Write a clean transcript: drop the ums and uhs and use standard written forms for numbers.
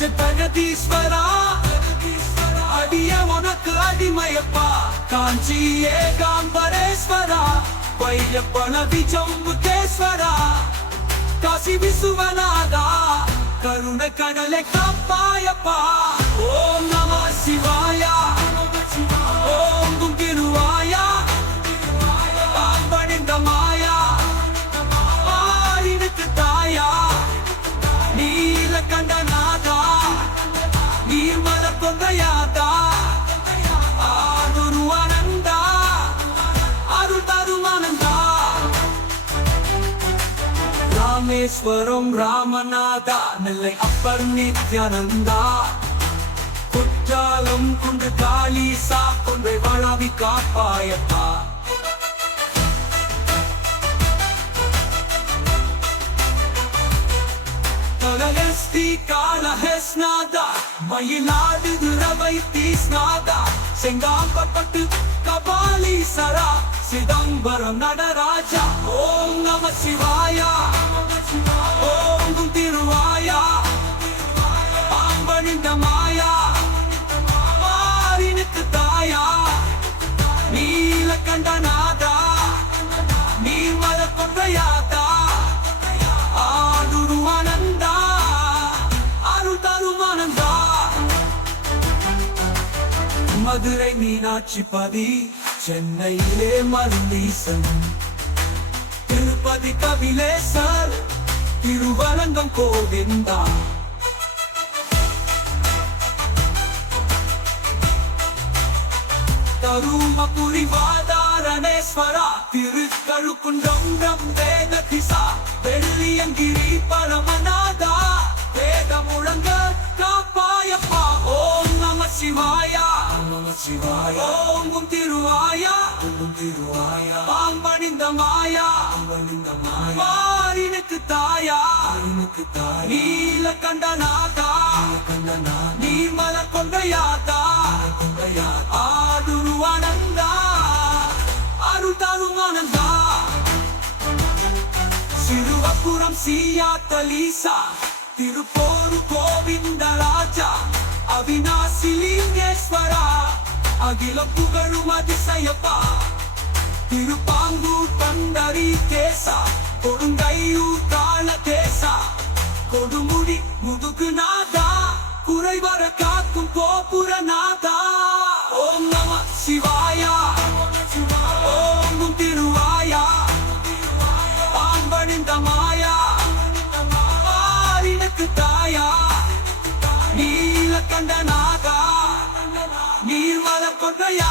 ஜெகதீஸ்வரா அடிய உனக்கு அடிமையப்பா காஞ்சி ஏகாம்பரேஸ்வரா வையப்பன விஜம்புகேஸ்வரா காசி விசுவநாதா கருணை கடலை காப்பாயப்பா ஓம் நம சிவாயா ஓம் கும்பிடுவாயா பாம்பணிந்த மாயா ஆரினுக்கு தாயா நீலகண்டநாதா நீர்மல கொங்கையாதா ஆருருவானந்தா அருள் தருமானந்தா ராமேஸ்வரம் ராமநாதா நெல்லை அப்பர் நித்யானந்தா குற்றாலம் குன்று காளீசா கொன்றை வளாவி காப்பாயப்பா காலஹஸ்நாதா மயிலாடுதுறை தீஸ்நாதா செங்காம்பட்டு கபாலீசரா சிதம்பரம் நடராஜா ஓம் நம சிவாயா ஓம் திருவாயா பாம்பணிந்த மாயா ஆரினுக்கு தாயா நீலகண்டநாதா நீர்மல கொங்கையாதா ஆருருவானந்தா அருள் தருமானந்தா மதுரை மீனாட்சி பதி சென்னையிலே மருந்தீசன் திருப்பதி கபிலேசர் திருவரங்கம் கோவிந்தா தருமபுரி வாதாரணேஸ்வரா திருக்கழுக்குன்றம் வேதகிசா வெள்ளியங்கிரி பரமநாதா வேத முழங்க காப்பாயப்பா ஓம் நம சிவாயா ஓம் திருவாயா பாம்பணிந்த மாயா மாரினுக்கு தாயா நீலகண்டநாதா நீர்மல கொங்கையாதா ஆருருவானந்தா அருள் தருமானந்தா சிறுவபுரம் சீயாத்தலீசா திருப்போரு கோவிந்தராஜா அவிநாசி லிங்கேஸ்வரா அகிலம் புகழும் அதிசயப்பா திருப்பாங்கூர் பண்டரி தேசா கொடுங்கையூர் கால தேசா கொடுமுடி முதுகுநாதா குறைவர காக்கும் கோபுரநாதா ஓம் நம சிவாயா ஓம் திருவாயா பாம்பணிந்த மாயா ஆரினுக்கு தாயா நீலகண்டநாதா நீர்மல கொங்கையா